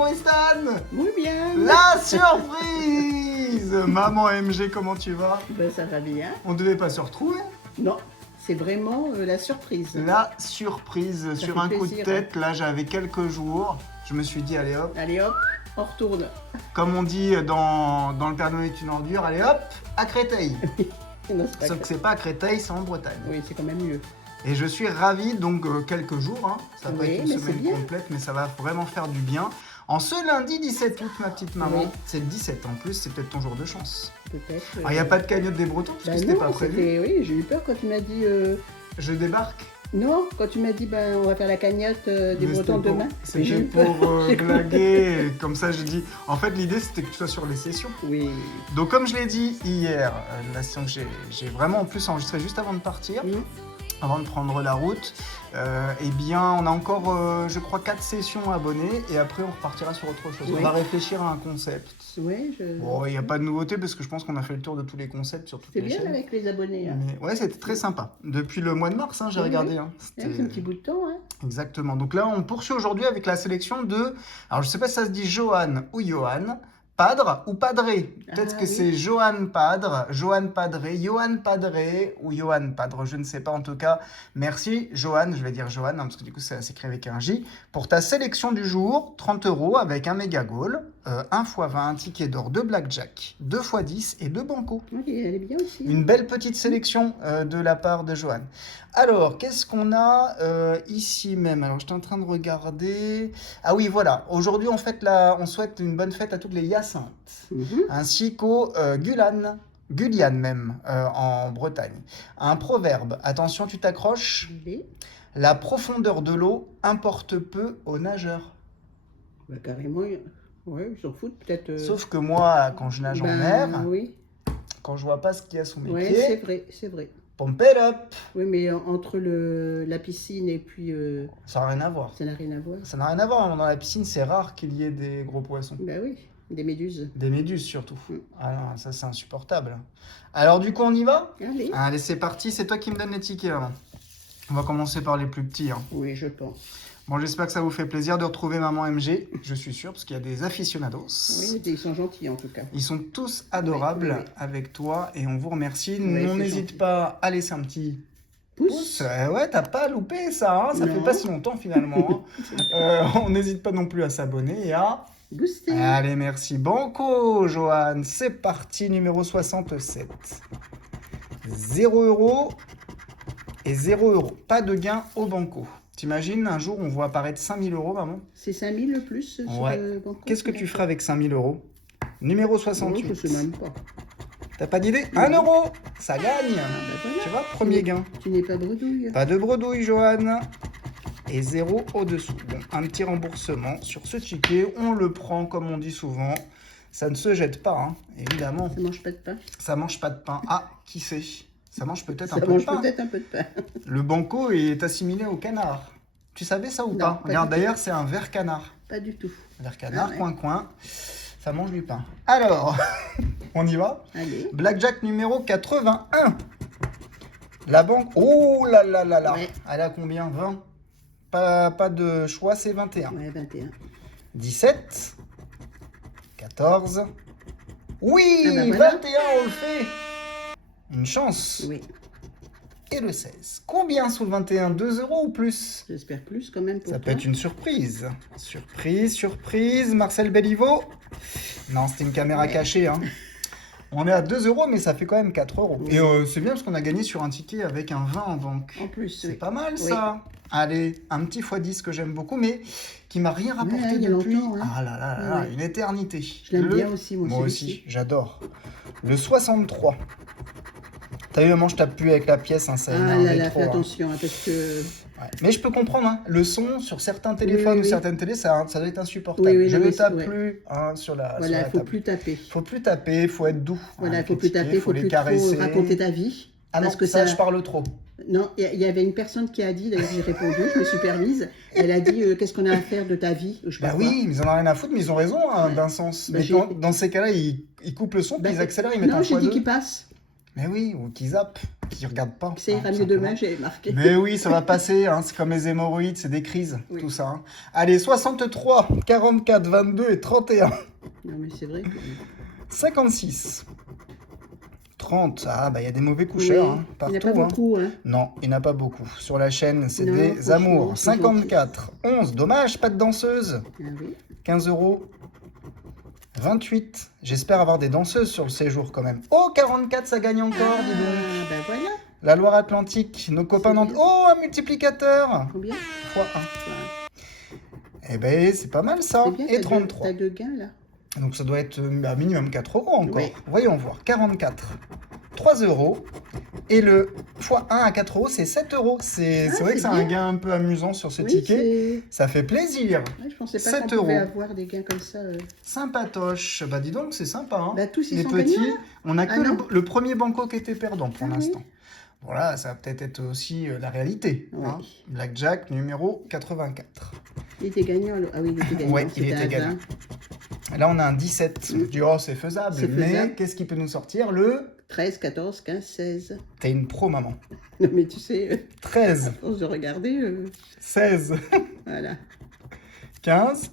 comment est Stan? Muy bien. La surprise. Maman MG, comment tu vas? Ben, ça va bien. On devait pas se retrouver. Non, c'est vraiment la surprise. La surprise, sur fait un coup de plaisir, tête, là j'avais quelques jours, je me suis dit allez hop, Allez hop, on retourne. comme on dit dans le Père Noël est une ordure, allez hop, à Créteil. Non, c'est pas Sauf que- que c'est pas à Créteil, c'est en Bretagne. Oui, c'est quand même mieux. Et je suis ravi, donc quelques jours, hein. Ça va pas Oui, être une mais semaine c'est bien. complète, mais ça va vraiment faire du bien. En ce lundi 17 août, ma petite maman, Oui. c'est le 17 en plus, c'est peut-être ton jour de chance. Peut-être. Alors il n'y a pas de cagnotte des Bretons, parce Ben que c'était non, pas prévu. Oui, j'ai eu peur quand tu m'as dit. Je débarque. Non, quand tu m'as dit ben on va faire la cagnotte des Mais Bretons c'était pour- demain. Mais j'ai C'était eu peur. pour J'ai cru- blaguer, comme ça j'ai dit. En fait, l'idée c'était que tu sois sur les sessions. Oui. Donc comme je l'ai dit hier, la session que j'ai vraiment en plus enregistré juste avant de partir, Mm. avant de prendre la route, eh bien on a encore, je crois, 4 sessions abonnées et après on repartira sur autre chose. Oui. On va réfléchir à un concept. Ouais, Bon, il n'y a pas de nouveauté parce que je pense qu'on a fait le tour de tous les concepts sur toutes c'est les bien chaînes. avec les abonnés. Hein. Mais ouais, c'était très sympa. Depuis le mois de mars, hein, j'ai Oui, regardé. oui. Hein. Ouais, c'est un petit bout de temps. Hein. Exactement. Donc là, on poursuit aujourd'hui avec la sélection de... Alors, je sais pas si ça se dit Johan ou Johan. Padre ou Padré. Peut-être Ah, que oui. c'est Johan Padre, Johan Padré, Johan Padré ou Johan Padre, je ne sais pas en tout cas. Merci Johan, je vais dire Johan, hein, parce que du coup ça s'écrit avec un J. Pour ta sélection du jour, 30 € avec un méga goal, 1 x 20, un ticket d'or, 2 blackjack, 2 x 10 et 2 banco. Oui, elle est bien aussi. Une belle petite sélection de la part de Johan. Alors, qu'est-ce qu'on a ici même? Alors, j'étais en train de regarder. Ah oui, voilà. Aujourd'hui, on souhaite une bonne fête à toutes les Hyacinthes, Mhm. ainsi qu'au Gulian même, en Bretagne. Un proverbe. Attention, tu t'accroches. Oui. La profondeur de l'eau importe peu aux nageurs. Bah, carrément, ouais, ils s'en foutent peut-être. Sauf que moi, quand je nage en ben, mer, Oui, quand je vois pas ce qu'il y a sous mes ouais, c'est pieds, vrai, c'est vrai. pump it up. Oui, mais entre la piscine et puis Ça n'a rien à voir. ça n'a rien à voir. Ça n'a rien à voir, dans la piscine, c'est rare qu'il y ait des gros poissons. Bah oui, des méduses. Des méduses surtout. Mm. Ah non, ça c'est insupportable. Alors du coup, on y va? Allez. Allez, c'est parti, c'est toi qui me donnes les tickets là. On va commencer par les plus petits. Hein. Oui, je pense. Bon, j'espère que ça vous fait plaisir de retrouver Maman MG, je suis sûr, parce qu'il y a des aficionados. Oui, ils sont gentils en tout cas. Ils sont tous adorables Oui, oui, oui. avec toi et on vous remercie. Oui, On c'est n'hésite gentil. pas à laisser un petit pouce. Pousse. Ouais, t'as pas loupé ça, hein, ça fait Non. pas si longtemps finalement. On n'hésite pas non plus à s'abonner et à... Booster. Allez, merci. Banco, Johan. C'est parti, numéro 67. 0 € et 0 €. Pas de gain au banco. T'imagines, un jour, on voit apparaître 5000 €, maman? C'est 5000 le plus sur Ouais. le banco. Qu'est-ce que tu feras avec 5000 €? Numéro Non, je 68. sais même pas. T'as pas d'idée? 1 €. Ça gagne. Ah, bah voilà. Tu vois, premier gain. Tu n'es pas bredouille. Pas de bredouille, Johan. Et 0 au-dessous. Bon, un petit remboursement sur ce ticket. On le prend, comme on dit souvent. Ça ne se jette pas, hein, évidemment. Ça mange pas de pain. Ça mange pas de pain. Ah, qui sait? Ça mange peut-être un Ça peu de mange pain. peut-être un peu de pain. Le banco est assimilé au canard. Tu savais ça ou Non, pas? pas Regarde, du tout. d'ailleurs, c'est un ver canard. Pas du tout. Ver canard, Ah ouais. coin-coin. Ça mange du pain. Alors, on y va? Allez. Blackjack numéro 81. La banque... Oh là là là là. Ouais. Elle a combien? 20. Pas de choix, c'est 21. Ouais, 21. 17. 14. Oui, Ah bah voilà. 21, on le fait. Une chance. Oui. Et le 16. Combien sous le 21? 2 € ou plus? J'espère plus quand même pour Ça toi. peut être une surprise. Surprise, surprise. Marcel Belliveau? Non, c'était une caméra Ouais. cachée. Hein. On est à 2 €, mais ça fait quand même 4 €. Oui. Et c'est bien parce qu'on a gagné sur un ticket avec un 20 en banque. En plus, C'est oui. pas mal ça. Allez, un petit x10 que j'aime beaucoup, mais qui m'a rien rapporté Ouais, il y a depuis. longtemps, hein. Ah là là là, là, Ouais. une éternité. Je l'aime bien aussi, moi, Moi celui-ci. aussi, j'adore. Le 63. T'as vu, maman, je tape plus avec la pièce, hein, ça Ah énerve là là, trop. fais hein. attention, hein, parce que... Ouais. Mais je peux comprendre, hein, le son sur certains téléphones Oui, ou oui. certaines télés, ça doit être insupportable. Oui, oui, Je oui, ne c'est- tape ouais. plus hein, sur la, sur Voilà, la il faut table. plus taper. Faut plus taper, faut être doux. Voilà, hein, il faut avec plus les tickets, taper, faut les plus caresser. trop raconter ta vie. Ah non, parce que ça, ça... je parle trop. Non, il y avait une personne qui a dit, d'ailleurs j'ai répondu, je me suis permise, elle a dit qu'est-ce qu'on a à faire de ta vie? Je sais Bah pas oui, mais ils en ont rien à foutre, mais ils ont raison hein, Ouais. d'un sens. Bah, Mais j'ai- dans ces cas-là, ils coupent le son, puis Bah, ils accélèrent, ils mettent non, un j'ai dit x2. qu'il passe. Mais oui, ou qu'ils zappent. qui regardent pas. Ça ira mieux simplement. demain, j'ai marqué. Mais oui, ça va passer, hein, c'est comme les hémorroïdes, c'est des crises, Oui. tout ça. Hein. Allez, 63, 44, 22 et 31. Non, mais c'est vrai que... 56. 30, ah bah il y a des mauvais coucheurs, Oui, hein, il partout. n'y a pas beaucoup, hein. Non, il n'y en a pas beaucoup. Sur la chaîne, c'est Non, des franchement, amours. c'est 54, 11, dommage, pas de danseuse. Ah oui. 15 euros. 28, j'espère avoir des danseuses sur le séjour quand même. Oh, 44, ça gagne encore, dis donc. Ah, ben voilà. La Loire-Atlantique, nos copains C'est nantes. bien. Oh, un multiplicateur Combien? x 1. Voilà. Eh ben, c'est pas mal ça. C'est bien, Et 33. t'as deux gains, là. Donc ça doit être minimum 4 euros encore. Oui. Voyons voir. 44. 3 euros. Et le x1 à 4 euros, c'est 7 euros. C'est Ah, vrai que c'est c'est un bien. gain un peu amusant sur ce Oui, ticket. c'est... Ça fait plaisir. Ouais, je pensais pas 7 qu'on pouvait euros. avoir des gains comme ça. Sympatoche. Bah dis donc, c'est sympa. Hein. Bah, tous, ils Les sont petits, gagnants, là. on a Ah, que non. le premier banco qui était perdant pour Ah, l'instant. Voilà, ça va peut-être être aussi la réalité. Oui. Hein. Blackjack numéro 84. Il était gagnant, ah oui, il était gagnant. Ouais, il c'était était un gagnant. 20. Là, on a un 17. Je dis, oh, c'est faisable. C'est Mais faisable. qu'est-ce qui peut nous sortir? Le... 13, 14, 15, 16. T'es une pro, maman. Non, mais tu sais, 13, à force de regarder, 16, voilà. 15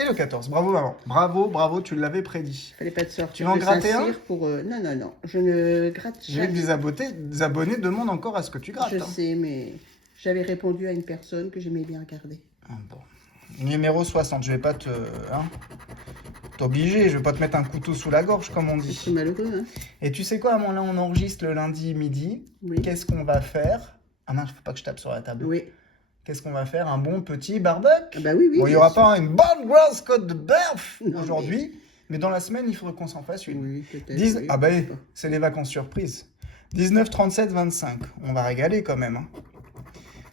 et le 14. Bravo, maman. Bravo, bravo, tu l'avais prédit. Fallait pas te sortir. Tu veux en de gratter un Saint-Cyr pour, non, non, non. Je ne gratte J'ai vu que jamais. des abonnés demandent encore à ce que tu grattes. Je Hein. sais, mais j'avais répondu à une personne que j'aimais bien regarder. Ah, bon. Numéro 60, je vais pas te... Hein, t'obliger, je vais pas te mettre un couteau sous la gorge, comme on dit. C'est malheureux, hein. Et tu sais quoi, là, on enregistre le lundi midi. Oui. Qu'est-ce qu'on va faire? Ah mince, faut pas que je tape sur la table. Oui. Qu'est-ce qu'on va faire? Un bon petit barbecue? Ah bah oui, oui. Bon, il n'y bien aura sûr. pas une bonne grosse côte de bœuf Non, aujourd'hui, mais dans la semaine, il faudrait qu'on s'en fasse une. Oui, peut-être. 10... oui, Ah bah, pourquoi pas. c'est les vacances surprises. 19, 37, 25. On va régaler quand même. Hein.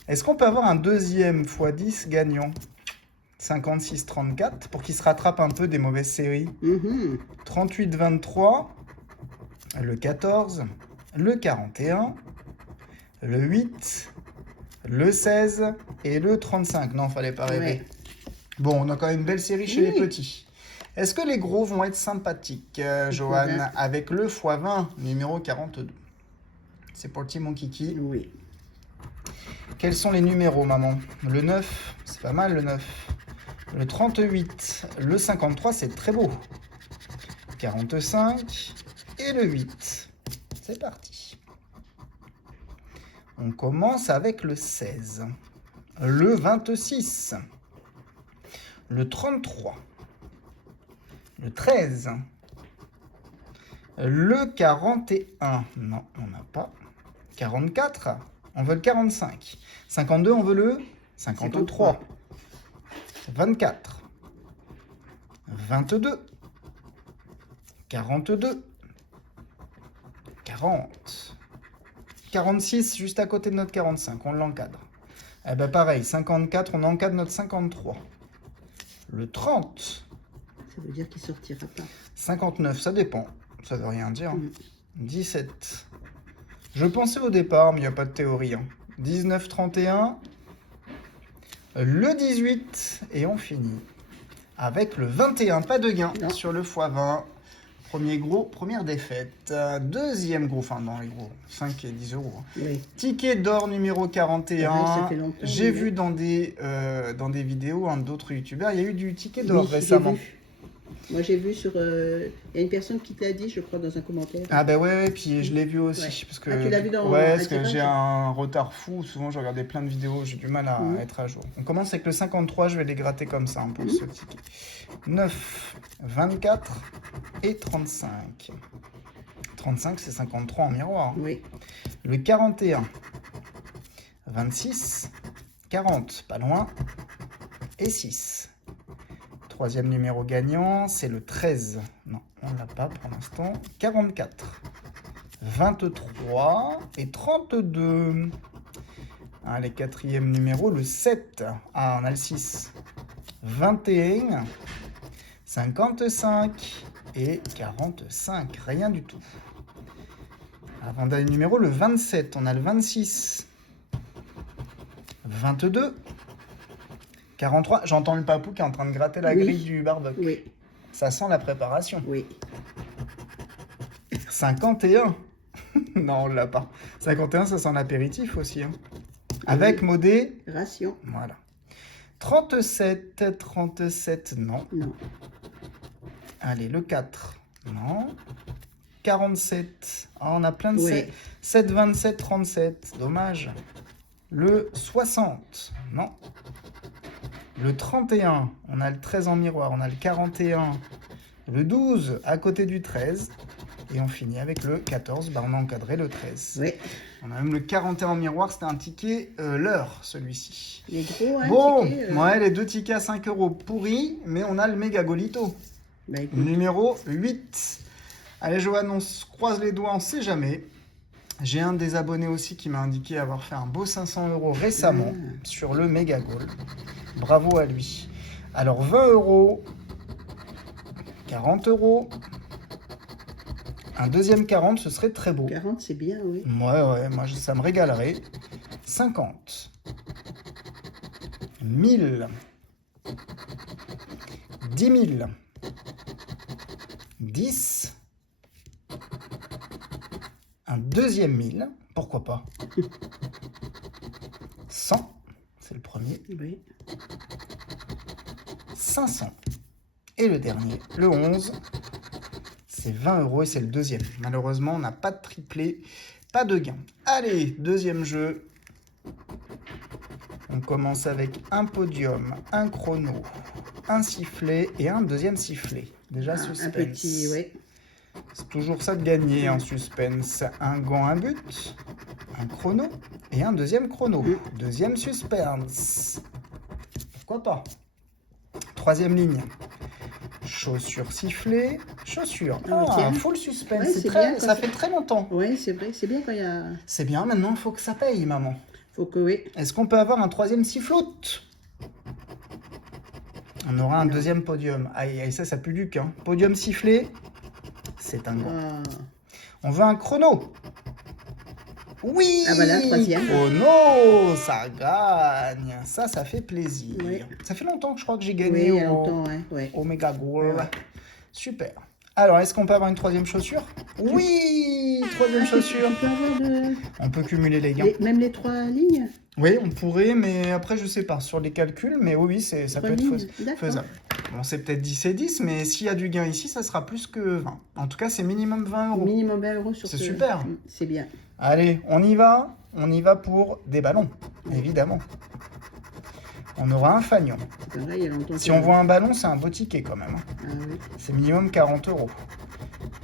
Est-ce qu'on peut avoir un deuxième x 10 gagnant? 56, 34, pour qu'il se rattrape un peu des mauvaises séries. Mhm. 38, 23, le 14, le 41, le 8, le 16 et le 35. Non, fallait pas rêver. Ouais. Bon, on a quand même une belle série chez Oui. les petits. Est-ce que les gros vont être sympathiques, Johan, x20. avec le x20, numéro 42? C'est pour le petit mon kiki. Oui. Quels sont les numéros, maman? Le 9, c'est pas mal le 9. Le 38, le 53, c'est très beau. 45 et le 8. C'est parti. On commence avec le 16. Le 26. Le 33. Le 13. Le 41. Non, on n'a pas. 44. On veut le 45. 52, on veut le 53. 24. 22. 42. 40. 46, juste à côté de notre 45. On l'encadre. Eh ben pareil, 54, on encadre notre 53. Le 30. Ça veut dire qu'il sortira pas. 59, ça dépend. Ça veut rien dire. Mm. 17. Je pensais au départ, mais il n'y a pas de théorie. Hein. 19, 31. Le 18. Et on finit avec le 21. Pas de gain Non. sur le x20. Premier gros, première défaite. Deuxième gros, enfin dans les gros, 5 et 10 euros. Oui. Ticket d'or numéro 41. Ouais, ça fait longtemps, J'ai oui. vu dans des vidéos d'autres youtubeurs, il y a eu du ticket d'or Oui, j'ai récemment. vu. Moi, j'ai vu sur... Il y a une personne qui te l'a dit, je crois, dans un commentaire. Ah bah ouais, puis je l'ai vu aussi. Ouais. Parce que, Ah, tu l'as vu dans ouais, un parce que tirage? j'ai un retard fou. Souvent, je regardais plein de vidéos, j'ai du mal à être à jour. On commence avec le 53, je vais les gratter comme ça pour ce ticket. 9, 24 et 35. 35, c'est 53 en miroir. Hein. Oui. Le 41, 26, 40, pas loin, et 6. Troisième numéro gagnant, c'est le 13. Non, on l'a pas pour l'instant. 44, 23 et 32. Ah, les quatrièmes numéros, le 7. Ah, on a le 6. 21, 55 et 45. Rien du tout. Avant-dernier numéro, le 27. On a le 26. 22. 43. J'entends le papou qui est en train de gratter la Oui. grille du barbecue. Oui. Ça sent la préparation. Oui. 51. Non, on l'a pas. 51, ça sent l'apéritif aussi. Hein. Avec modé. Ration. Voilà. 37, 37, non. Non. Allez, le 4, non. 47, ah, on a plein de Ouais. 7, 7, 27, 37, dommage. Le 60, non. Le 31, on a le 13 en miroir, on a le 41, le 12 à côté du 13. Et on finit avec le 14, bah on a encadré le 13. Oui. On a même le 41 en miroir, c'était un ticket l'heure, celui-ci. Les gros, hein, Bon, tickets, ouais, les deux tickets à 5 € pourris, mais on a le méga golito. Bah, écoute, Numéro 8. Allez, Johan, on se croise les doigts, on sait jamais. J'ai un des abonnés aussi qui m'a indiqué avoir fait un beau 500 € récemment sur le méga goal. Bravo à lui. Alors, 20 €, 40 €. Un deuxième 40, ce serait très beau. 40, c'est bien, oui. Ouais, moi ça me régalerait. 50. 1000. 10 000. 10. Un deuxième 1000, pourquoi pas. 100, c'est le premier. Oui. 500. Et le dernier, le 11. C'est 20 € et c'est le deuxième. Malheureusement, on n'a pas de triplé, pas de gain. Allez, deuxième jeu. On commence avec un podium, un chrono, un sifflet et un deuxième sifflet. Déjà, suspense. Un petit, oui. C'est toujours ça de gagner en suspense. Un gant, un but, un chrono et un deuxième chrono. Deuxième suspense. Pourquoi pas? Troisième ligne. Chaussures sifflées, chaussures. tiens. Full suspense, Ouais, c'est c'est très, bien, ça quand fait très longtemps. Oui, c'est vrai, c'est bien quand il y a... C'est bien, maintenant il faut que ça paye, maman. Faut que, oui. Est-ce qu'on peut avoir un troisième siffloute? On aura un deuxième podium. Aïe, ça pue du cul. Hein. Podium sifflé, c'est un gant. Ah. On veut un chrono. Oui. Ah, voilà, troisième. Chrono, ça gagne. Ça fait plaisir. Oui. Ça fait longtemps que je crois que j'ai Oui, gagné il y a longtemps, hein, ouais. au Mega Goal. Ouais. Super. Alors, est-ce qu'on peut avoir une troisième chaussure? Oui, troisième chaussure. On peut avoir de... On peut cumuler les gains. Même les 3 lignes? Oui, on pourrait, mais après, je sais pas, sur les calculs, mais oui, ça Trois peut être lignes, d'accord. faisable. Bon, c'est peut-être 10 et 10, mais s'il y a du gain ici, ça sera plus que 20. En tout cas, c'est minimum 20 €. Minimum 20 € sur C'est ce... super. C'est bien. Allez, on y va. On y va pour des ballons, évidemment. On aura un fanion. C'est vrai, il y a longtemps. Si on voit un ballon, c'est un beau ticket quand même. Hein. Ah oui. C'est minimum 40 €.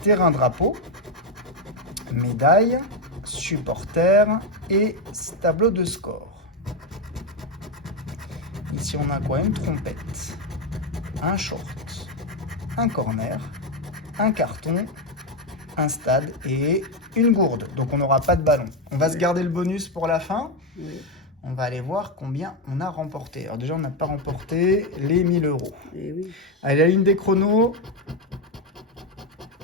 Terrain drapeau, médaille, supporter et tableau de score. Ici, on a quoi? Une trompette, un short, un corner, un carton, un stade et une gourde. Donc, on n'aura pas de ballon. On va se garder le bonus pour la fin. Oui. On va aller voir combien on a remporté. Alors déjà, on n'a pas remporté les 1000 €. Et oui. Allez, la ligne des chronos.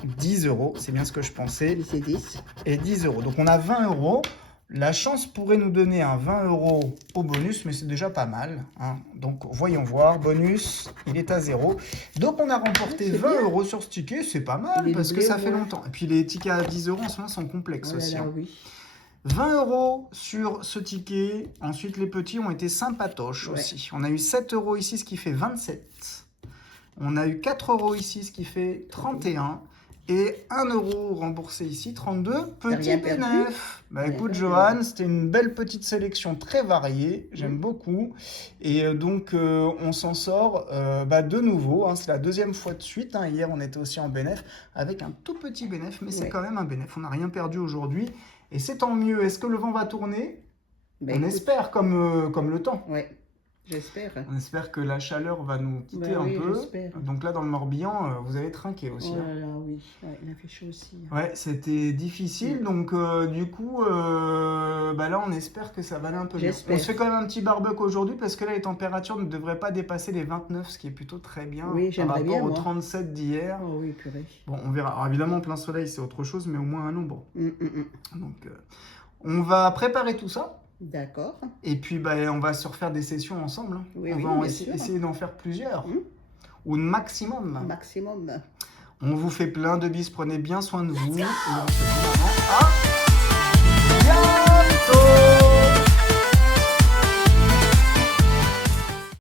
10 €, c'est bien ce que je pensais. C'est 10. Et 10 €. Donc on a 20 €. La chance pourrait nous donner un 20 € au bonus, mais c'est déjà pas mal. Hein. Donc voyons voir. Bonus, il est à 0. Donc on a remporté 20 € sur ce ticket. C'est pas mal parce que ça fait longtemps. Et puis les tickets à 10 € en ce moment sont complexes aussi. Hein. Oui. 20 € sur ce ticket. Ensuite, les petits ont été sympatoches aussi. On a eu 7 € ici, ce qui fait 27. On a eu 4 € ici, ce qui fait 31. Et 1 € remboursé ici, 32. Petit bénéf. Bah écoute, Johan, c'était une belle petite sélection très variée. J'aime beaucoup. Et donc, on s'en sort de nouveau. Hein. C'est la deuxième fois de suite. Hein. Hier, on était aussi en bénéf avec un tout petit bénéf, mais c'est quand même un bénéf. On n'a rien perdu aujourd'hui. Et c'est tant mieux. Est-ce que le vent va tourner? On espère, comme le temps. Oui, j'espère. On espère que la chaleur va nous quitter un peu. Donc là, dans le Morbihan, vous avez trinqué aussi. Oh là là, oui. Ouais, il a fait chaud aussi. Ouais, c'était difficile. Donc, du coup, là, on espère que ça va aller un peu mieux. On se fait quand même un petit barbecue aujourd'hui parce que là, les températures ne devraient pas dépasser les 29, ce qui est plutôt très bien par rapport aux 37 d'hier. Oh oui, purée. Bon, on verra. Alors, évidemment, en plein soleil, c'est autre chose, mais au moins un ombre. Donc, on va préparer tout ça. D'accord. Et puis, on va se refaire des sessions ensemble. Hein. Oui, on va essayer d'en faire plusieurs. Ou maximum. Maximum. On vous fait plein de bis, prenez bien soin de vous. Et on se dit maintenant à bientôt.